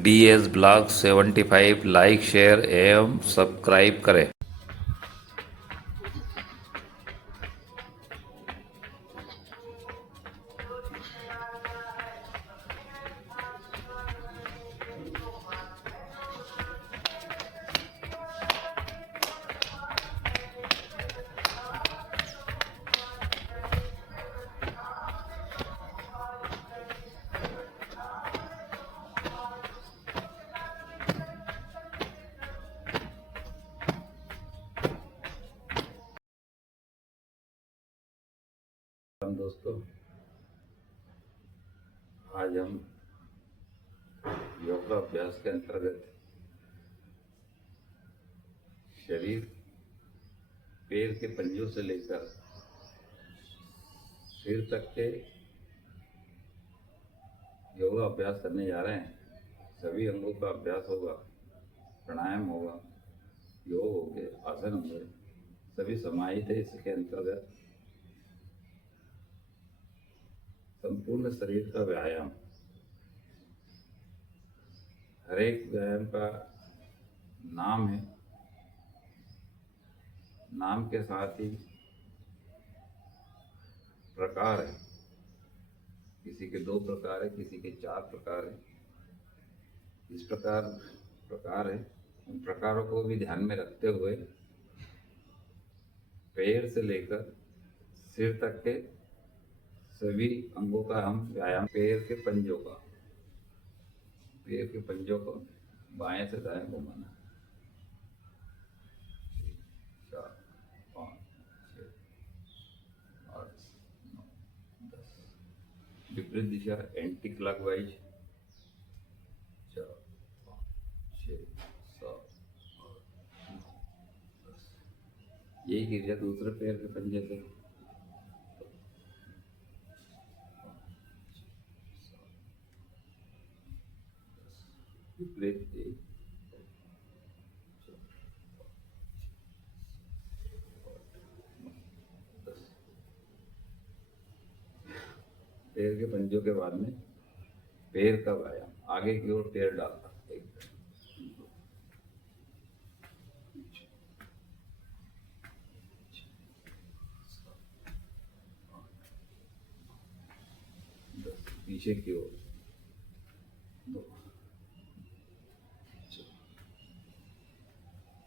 DS blog 75 like share एवं subscribe करें। दोस्तों, आज हम योगा अभ्यास के अंतर्गत शरीर पैर के पंजों से लेकर सिर तक के योगा अभ्यास करने जा रहे हैं। सभी अंगों का अभ्यास होगा, प्राणायाम होगा, योग होंगे, आसन होंगे, सभी समाहित है इसके अंतर्गत। संपूर्ण शरीर का व्यायाम, हर एक व्यायाम का नाम है, नाम के साथ ही प्रकार है। किसी के 2 प्रकार है, किसी के 4 प्रकार है। इस प्रकार है। उन प्रकारों को भी ध्यान में रखते हुए पैर से लेकर सिर तक के सभी अंगों का हम व्यायाम, पैर के पंजों को बाएं से दाएं घुमाना। 4, 5, 6, 8, 9, 10। विपरीत दिशा एंटी क्लॉकवाइज। 4, 5, 6, 7, 8, 9, 10। यही क्रिया दूसरे पैर के पंजे से। विपरीत 1, 10। पैर के पंजों के बाद में पैर का व्यायाम, आगे की ओर पैर डालना। 1, 2, 10। पीछे की ओर 2, 4,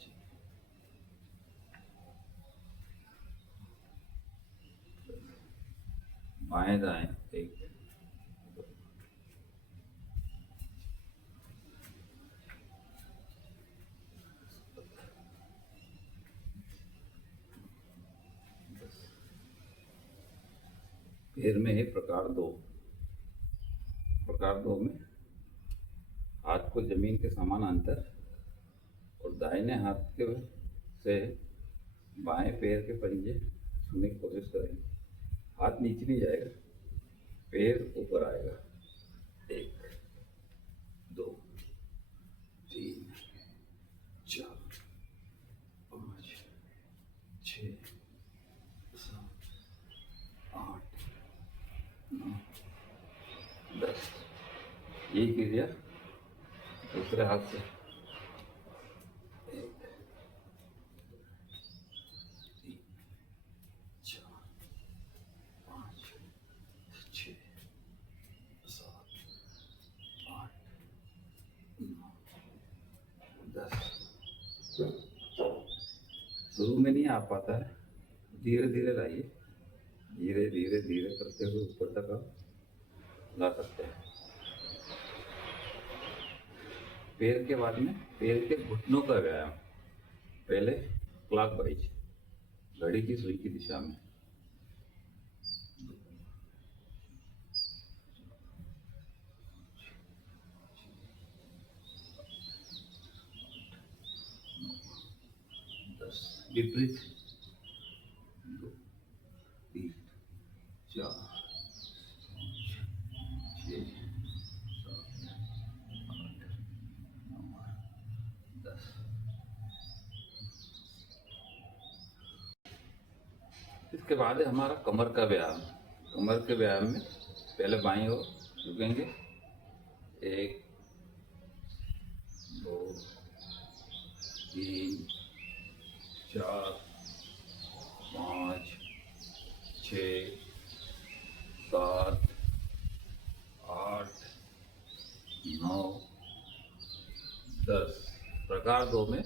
6, बाएं दाएं 1, 2, 10। पैर में है प्रकार 2। प्रकार 2 में हाथ को जमीन के समानांतर और दाहिने हाथ के से बाएं पैर के पंजे छूने की कोशिश करें। हाथ नीचे नहीं जाएगा, पैर ऊपर आएगा। 1, 2, 3, 4, 5, 6, 7, 8, 9, 10। यही क्रिया दूसरे हाथ से। 1, 3, 4, 5, 6, 7, 8, 9, 10। शुरू में नहीं आ पाता है, धीरे धीरे लाइए। धीरे धीरे धीरे करते हुए ऊपर तक आप ला सकते हैं। पैर के बाद में पैर के घुटनों का व्यायाम। पहले क्लॉकवाइज, घड़ी की सुई की दिशा में। 10। विपरीत 2, 3, 4, 5, 6, 7, 8, 9, 10। इसके बाद है हमारा कमर का व्यायाम। कमर के व्यायाम में पहले बाईं ओर झुकेंगे, 1, 4 5 6 7 8 9 10। प्रकार 2 में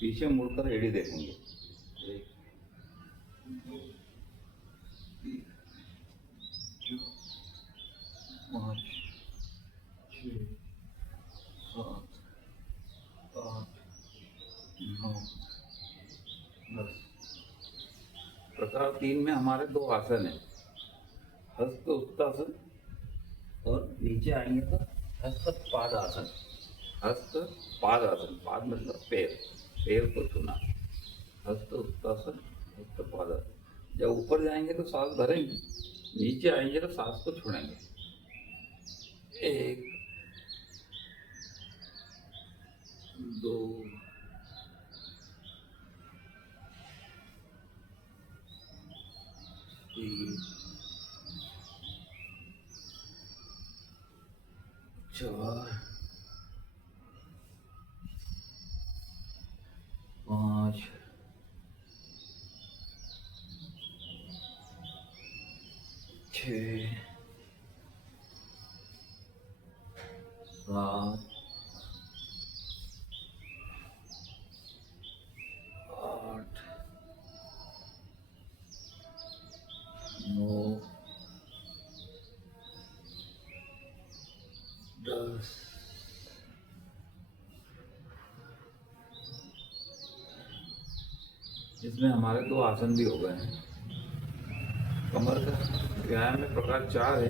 पीछे मुड़कर एड़ी देखेंगे। 1 2 3 4 5 6 7 8 9 10। प्रकार 3 में हमारे 2 आसन हैं, हस्त उत्तासन और नीचे आएंगे तो हस्त पाद आसन। हस्त पाद आसन, पाद मतलब पैर, पैर को छूना। हस्त उत्तासन, हस्त पाद आसन। जब ऊपर जाएंगे तो सांस भरेंगे, नीचे आएंगे तो सांस को छोड़ेंगे। 1 2 3 4 5 6 7 8 9 10। इसमें हमारे 2 आसन भी हो गए हैं। कमर का व्यायाम में प्रकार 4 है।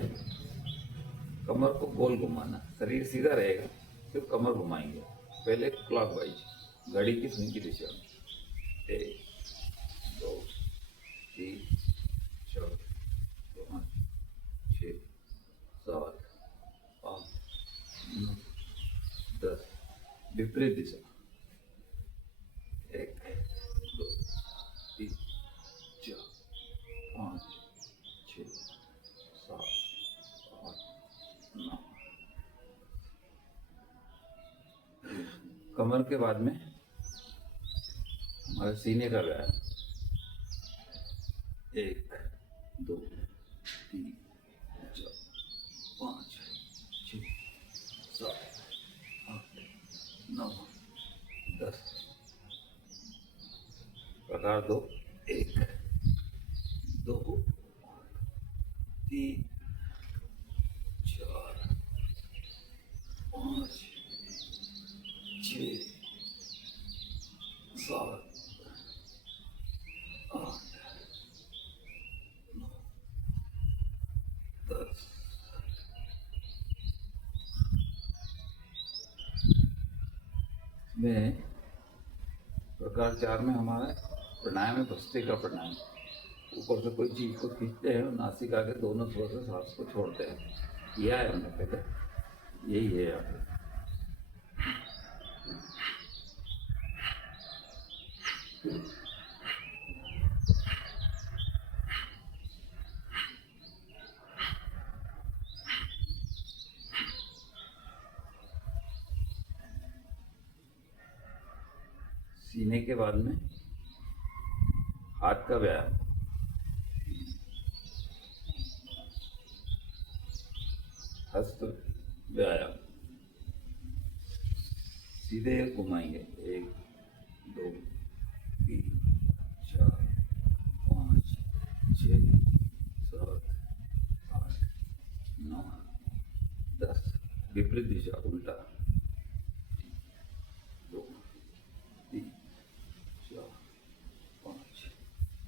कमर को गोल घुमाना, शरीर सीधा रहेगा, फिर कमर घुमाएंगे। पहले क्लॉकवाइज, घड़ी की सुई की दिशा में। 1 2 3 4 5 6 7 8 9 10। विपरीत दिशा। 1 2 3 4 5 6 7 8 9। कमर के बाद में हमारे सीने का व्यायाम। 1 2 3 4 5 6 7 8 9 10। प्रकार 2। 1 2 3 4 5 6 7 8 9 10। में प्रकार 4 में हमारा प्राणायाम है, भस्त्रिका प्राणायाम। ऊपर से कोई चीज को खींचते हैं और नासिका के दोनों स्वर से सांस को छोड़ते हैं। किया है हमने पहले, यही है यहाँ पे। सीने के बाद में हाथ का व्यायाम। हस्त व्यायाम, सीधे घुमाएंगे। 1 2 3 4 5 6 7 8 9 10। विपरीत दिशा, उल्टा। 2 3 4 5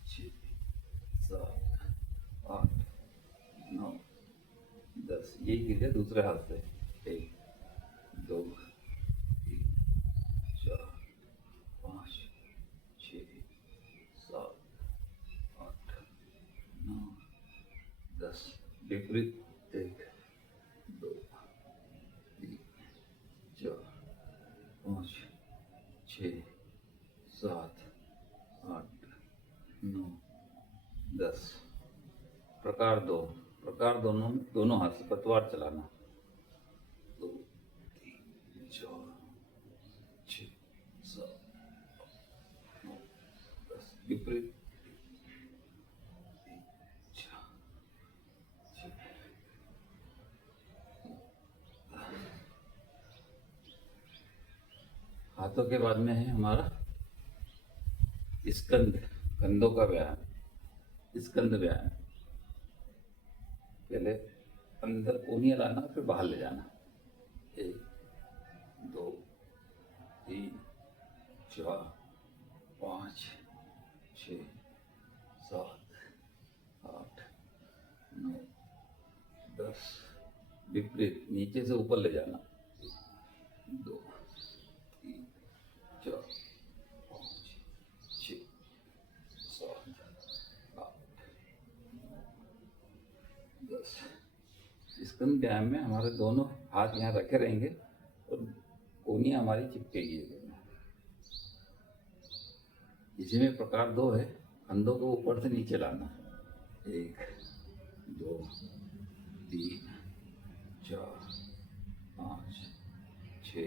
6 7 8 9 10। यही कीजिए दूसरे हाथ से। 1 2 3 4 5 6 7 8 9 10। विपरीत। 1 2 3 4 5 6 7 8 9 10। प्रकार 2। प्रकार दोनों हाथ से पतवार चलाना। 2 3 4 6 7 9 हाथों के बाद में है हमारा स्कंद, कंधों का व्यायाम, स्कंद व्यायाम। पहले अंदर कोनिया लाना, फिर बाहर ले जाना। 1 2 3 4 5 6 7 8 9 10। विपरीत नीचे से ऊपर ले जाना। 2 3 4 5 6 7 8 10। स्कंद व्यायाम में हमारे दोनों हाथ यहाँ रखे रहेंगे और कोनियाँ हमारी चिपकेगी। इसमें प्रकार 2 है। कंधों को ऊपर से नीचे लाना। 1 2 3 4 5 6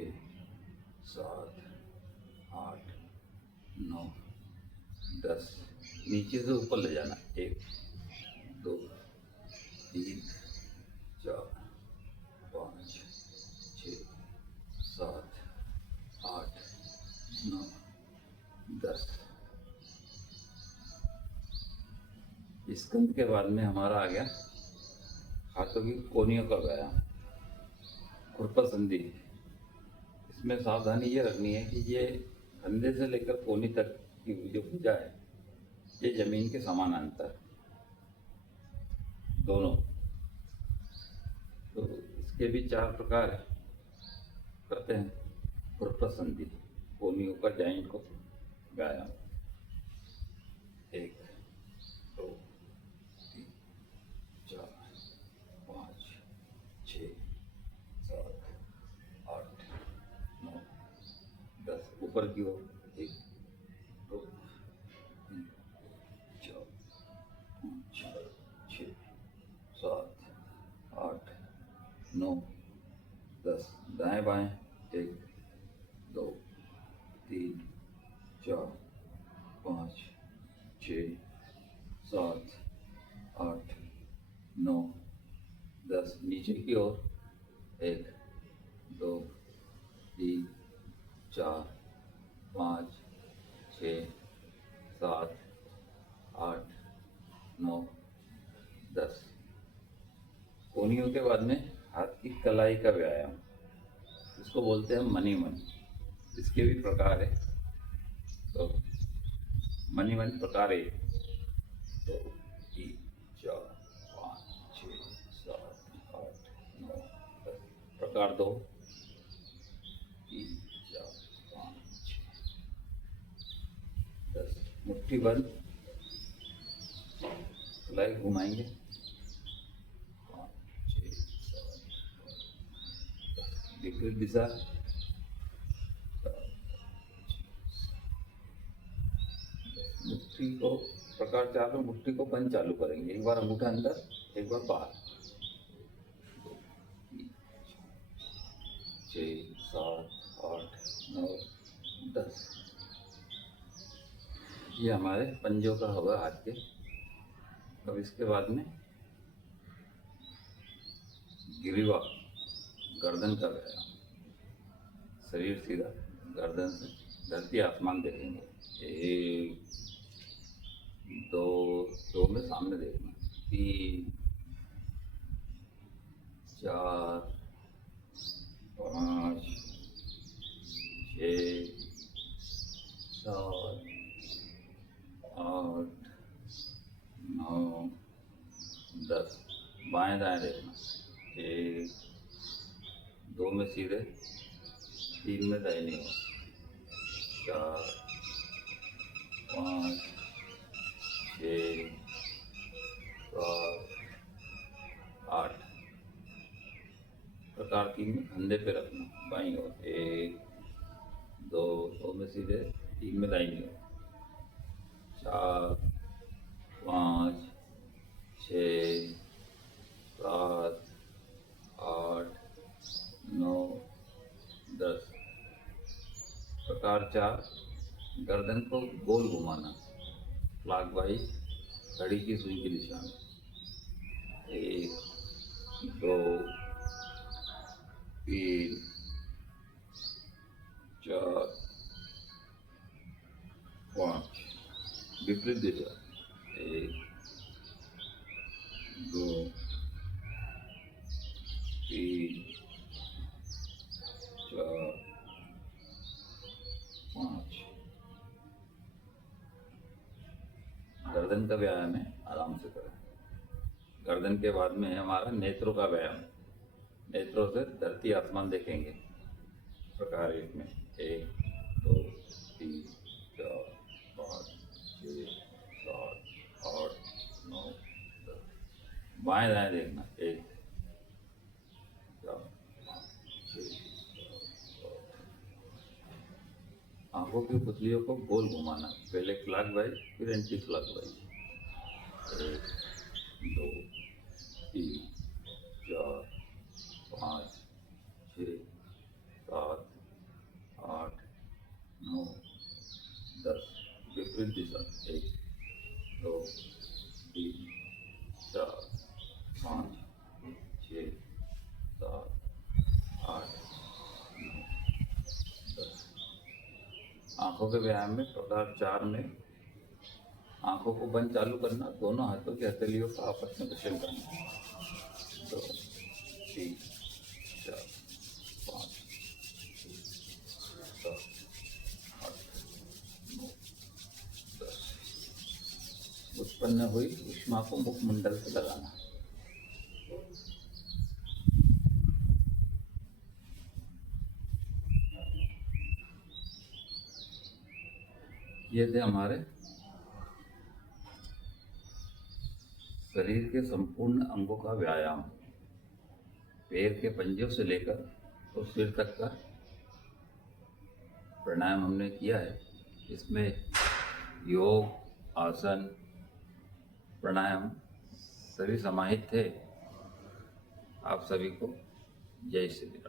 7 8 9 10। नीचे से ऊपर ले जाना। 1 2 3 4 5 6 7 8 9 10। स्कंद के बाद में हमारा आ गया हाथों की कोनियों का व्यायाम, खुरपा संधि। इसमें सावधानी ये रखनी है कि ये कंधे से लेकर कोनी तक की जो भुजा है ये जमीन के समानांतर दोनों। तो इसके भी 4 प्रकार करते हैं। खुरपा संधि, कोनियों का जॉइंट को व्यायाम। 1 2 3 4 5 6 7 8 9 10। ऊपर की ओर 1 2 3 4 5 6 7 8 9 10। दाएं बाएं 1 2 3 4 5 6 7 8 9 10। नीचे की ओर 1 2 3 4 5 6 7 8 9 10। कोनियों के बाद में हाथ की कलाई का व्यायाम, इसको बोलते हैं मनी मन। इसके भी प्रकार है। तो मनी मन प्रकार 1 2 3 4 5 6 7 8 9 10। प्रकार 2 3 4 5 6 10। मुट्ठी बंद, कलाई घुमाएंगे। 5 6 7 विपरीत दिशा। मुट्ठी को प्रकार 4 में मुट्ठी को बंद चालू करेंगे। एक बार अंगूठा अंदर, एक बार बाहर। 2 3 6 7 8 9 10। ये हमारे पंजों का हुआ हाथ के। अब इसके बाद में गिरीवा, गर्दन का व्यायाम। शरीर सीधा, गर्दन से धरती आसमान देखेंगे। 1 2 2 में सामने देखना। 3 4 5 6 7 8 9 10। बाएं दाएं देखना। 1 2 में सीधे, 3 में दाहिनी ओर, 4 5 6 7 8। प्रकार 3 में कंधे पे रखना। बाईं ओर 1 2 2 में सीधे, 3 में दाहिनी ओर, 4 5 6 7 8 9 10। प्रकार 4 गर्दन को गोल घुमाना, क्लॉकवाइज, घड़ी की सुई की दिशा में। 1 2 3 4 विपरीत दिशा 1 2 3 4 5। गर्दन का व्यायाम है, आराम से करें। गर्दन के बाद में है हमारा नेत्रों का व्यायाम। नेत्रों से धरती आसमान देखेंगे। इस प्रकार इसमें 1 2 3 4 5 6 7 8 9 10। बाएं दाएं देखना 1 4 5 6 आंखों की पुतलियों को गोल घुमाना, पहले क्लॉकवाइज फिर एंटी क्लॉकवाइज। 1 2 3 4 5 6 7 8 9 10। विपरीत दिशा 1 2 3 4 5 6 7 8 9 10। आंखों के व्यायाम में प्रकार 4 में आंखों को बंद चालू करना, दोनों हाथों की हथेलियों का आपस में घर्षण करना। 2 3 4 5 6 7 8 9 10। उत्पन्न हुई ऊष्मा को मुखमंडल से लगाना। ये थे हमारे शरीर के संपूर्ण अंगों का व्यायाम। पैर के पंजों से लेकर तो सिर तक का प्राणायाम हमने किया है। इसमें योग, आसन, प्राणायाम सभी समाहित थे। आप सभी को जय श्री राम।